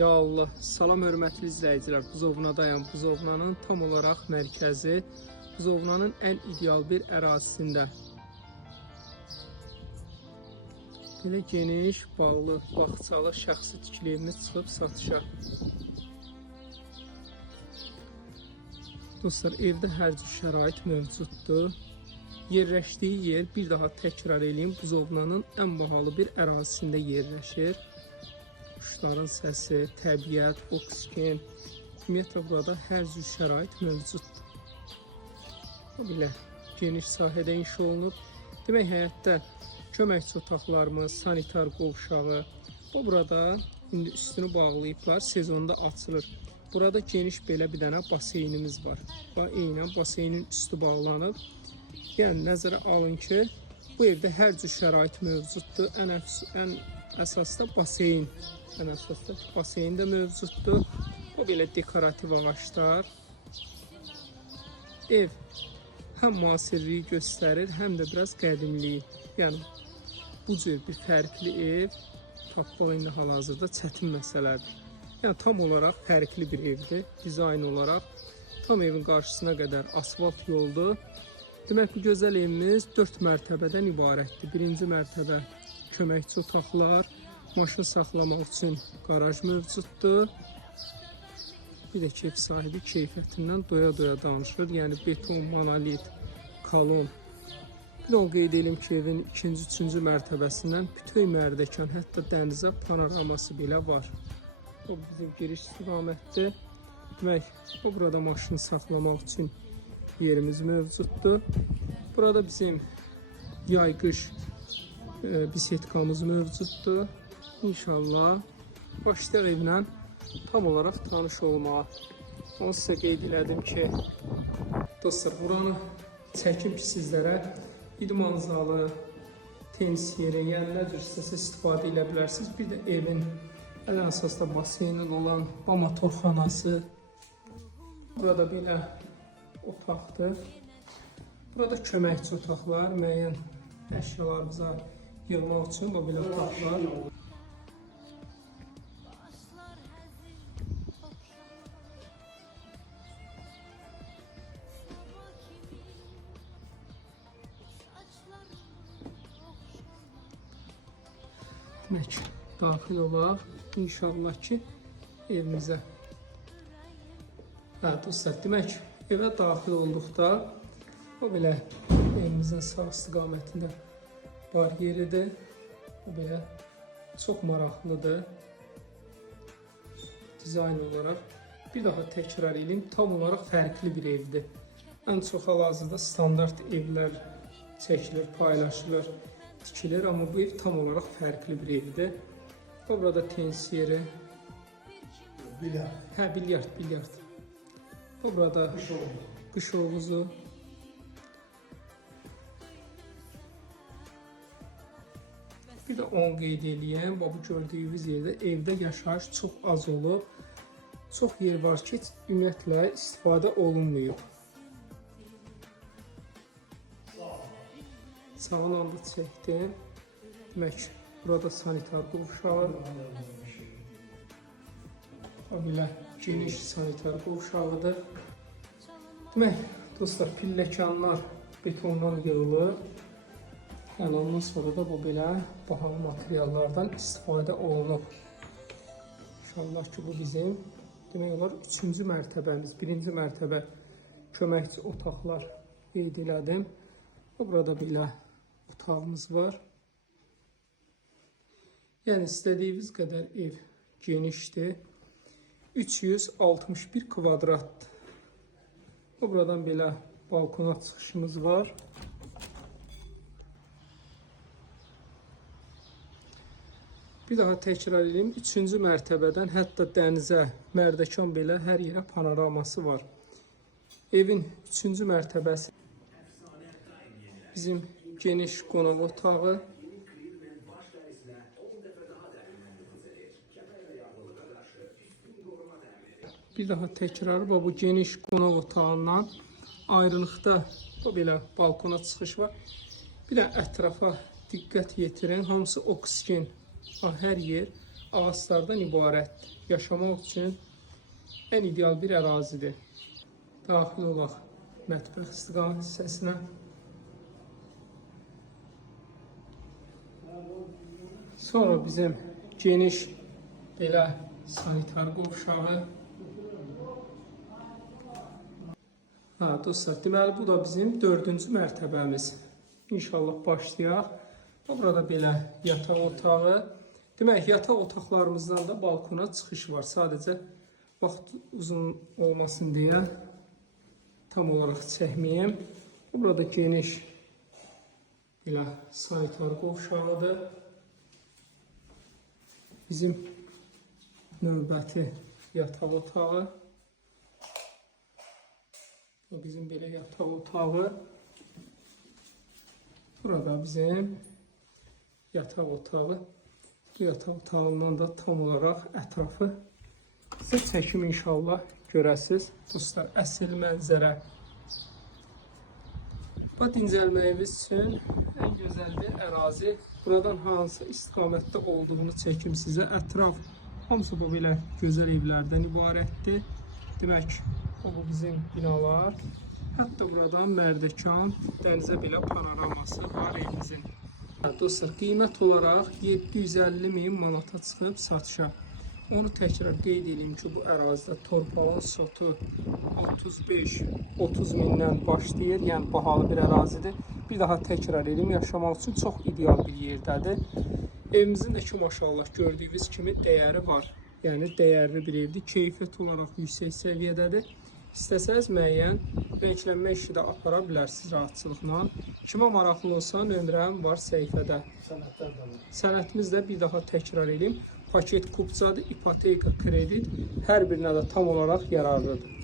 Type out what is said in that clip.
Ya Allah, salam hörmətli izləyicilər. Buzovnadayım. Buzovnanın tam olaraq mərkəzi, Buzovnanın ən ideal bir ərazisində. Belə geniş, bağlı, bağçalı, şəxsi tikili evimiz çıxıb satışa. Dostlar, evdə hər cür şərait mövcuddur. Yerləşdiyi yer, bir daha təkrar edeyim, Buzovnanın ən bahalı bir ərazisində yerləşir. Quşların səsi, təbiət, oksigen, ümumiyyətlə burada hər cür şərait mövcuddur. Belə geniş sahədə inşa olunub. Demək, həyətdə köməkçi otaqlarımız, sanitar qovşağı. Bu burada indi üstünü bağlayıblar, sezonda açılır. Burada geniş belə bir dənə baseynimiz var. Eynən baseynin üstü bağlanıb. Yəni nəzərə alın ki, bu evdə hər cür şərait mövcuddur. Ən əsas da baseyn. Baseyn də mövcuddur. O belə dekorativ ağaclar. Ev həm müasirliyi göstərir, həm də biraz qədimliyi. Yəni bu cür bir fərqli ev tapmaq indi hal-hazırda çətin məsələdir. Yəni tam olaraq fərqli bir evdir. Dizayn olaraq tam evin qarşısına qədər asfalt yoldur. Demək, bu gözəl evimiz 4 mərtəbədən ibarətdir. Birinci mərtəbə köməkçi otaqlar, maşın saxlamaq üçün qaraj mövcuddur. Bir də ki, ev sahibi keyfiyyətindən doya-doya danışır. Yəni beton, monolit, kalon. Bir də qeyd edelim ki, evin ikinci, üçüncü mərtəbəsindən bütöv mərdəkan, hətta dənizə panoraması belə var. Bu bizim giriş istiqamətdir. Demək, burada maşını saxlamaq üçün yerimiz mövcuddur. Burada bizim yay-qış bisetkamız mövcuddur. İnşallah başlayaq evlə tam olaraq tanış olmağa. Onu sizə qeyd elədim ki, dostlar, buranı çəkim ki, sizlərə idman zalı, tenis yeri, yəni nə cür istəsə istifadə edə bilərsiniz. Bir də evin ən əsasda baseynin olan motorxanası. Burada belə otaqdır. Burada köməkçi otaqlar, müəyyən əşyalarımıza yığmaq üçün bu belə otaqlar. Demək, daxil olaq inşallah ki, evimizə. Dostlar, demək, evə daxil olduqda o belə evimizin sağ istiqamətində bar yeridir. O belə çox maraqlıdır. Dizayn olaraq. Bir daha təkrar edeyim, tam olaraq fərqli bir evdir. Ən çox hal-hazırda standart evlər çəkilir, paylaşılır, tikilir. Amma bu ev tam olaraq fərqli bir evdir. Burada tenis yeri. Bilyard. Burada qış ovuzu. Bir də onu qeyd edeyim, bu gördüyünüz yerdə evdə yaşayış çox az olub. Çox yer var ki, ümumiyyətlə istifadə olunmuyor. Sağın anda çəkdim. Demək, burada sanitar qovşağı. Belə geniş sanitar qovşağıdır. Demək, dostlar, pilləkanlar betondan yığılır. Yəni ondan sonra da bu belə bahalı materiallardan istifadə olunub. İnşallah ki, bu bizim demək olar 3-cü mərtəbəmiz. 1-ci mərtəbə köməkçi otaqlar qeyd elədim. Burada belə otağımız var. Yəni istədiyiniz qədər ev genişdir. 361 kvadratdır. Buradan belə balkona çıxışımız var. Bir daha təkrar edeyim, 3-cü mərtəbədən hətta dənizə, mərdəkan belə hər yerə panoraması var. Evin 3-cü mərtəbəsi bizim geniş qonaq otağı. Bir daha təkrar, bu geniş qonaq otağından ayrılıqda bu belə balkona çıxış var. Bir də ətrafa diqqət yetirin, hamısı oksigen. Hər yer ağaclardan ibarətdir. Yaşamaq üçün ən ideal bir ərazidir. Daxil olaq mətbəx istiqamət hissəsinə. Sonra bizim geniş belə sanitar qovşağı. Dostlar, deməli bu da bizim 4-cü mərtəbəmiz. İnşallah başlayaq. Burada belə yataq otağı. Demək, yataq otaqlarımızdan da balkona çıxış var. Sadəcə vaxt uzun olmasın deyə tam olaraq çəkməyim. Burada geniş belə sanitar qovşağıdır. Bizim növbəti yataq otağı. Bu bizim belə yataq otağı. Burada bizim yataq otağı. Bu yataq otağından da tam olaraq ətrafı sizə çəkim inşallah görəsiz. Dostlar, əsl mənzərə. Bu dincəlməyimiz üçün ən gözəl bir ərazi. Buradan hansı istiqamətdə olduğunu çəkim sizə. Ətraf hamısı bu belə gözəl evlərdən ibarətdir. Demək, bu bizim binalar. Hətta buradan Mərdəkan dənizə belə panoraması var evimizin. Dostlar, qiymət olaraq 750.000 manata çıxıb satışa. Onu təkrar qeyd edeyim ki, bu ərazidə torpağın sotu 35-30 mindən başlayır. Yəni bahalı bir ərazidir. Bir daha təkrar edeyim, yaşamaq üçün çox ideal bir yerdədir. Evimizin də ki, maşallah gördüyünüz kimi dəyəri var. Yəni dəyərli bir evdir. Keyfiyyət olaraq yüksək səviyyədədir. İstəsəniz müəyyən renklənmə işi də apara bilərsiniz rahatçılıqla. Kimə maraqlı olsa nömrəm var səhifədə. Sənədimiz də bir daha təkrar edeyim. Paket kupçadır, ipoteka, kredit hər birinə də tam olaraq yararlıdır.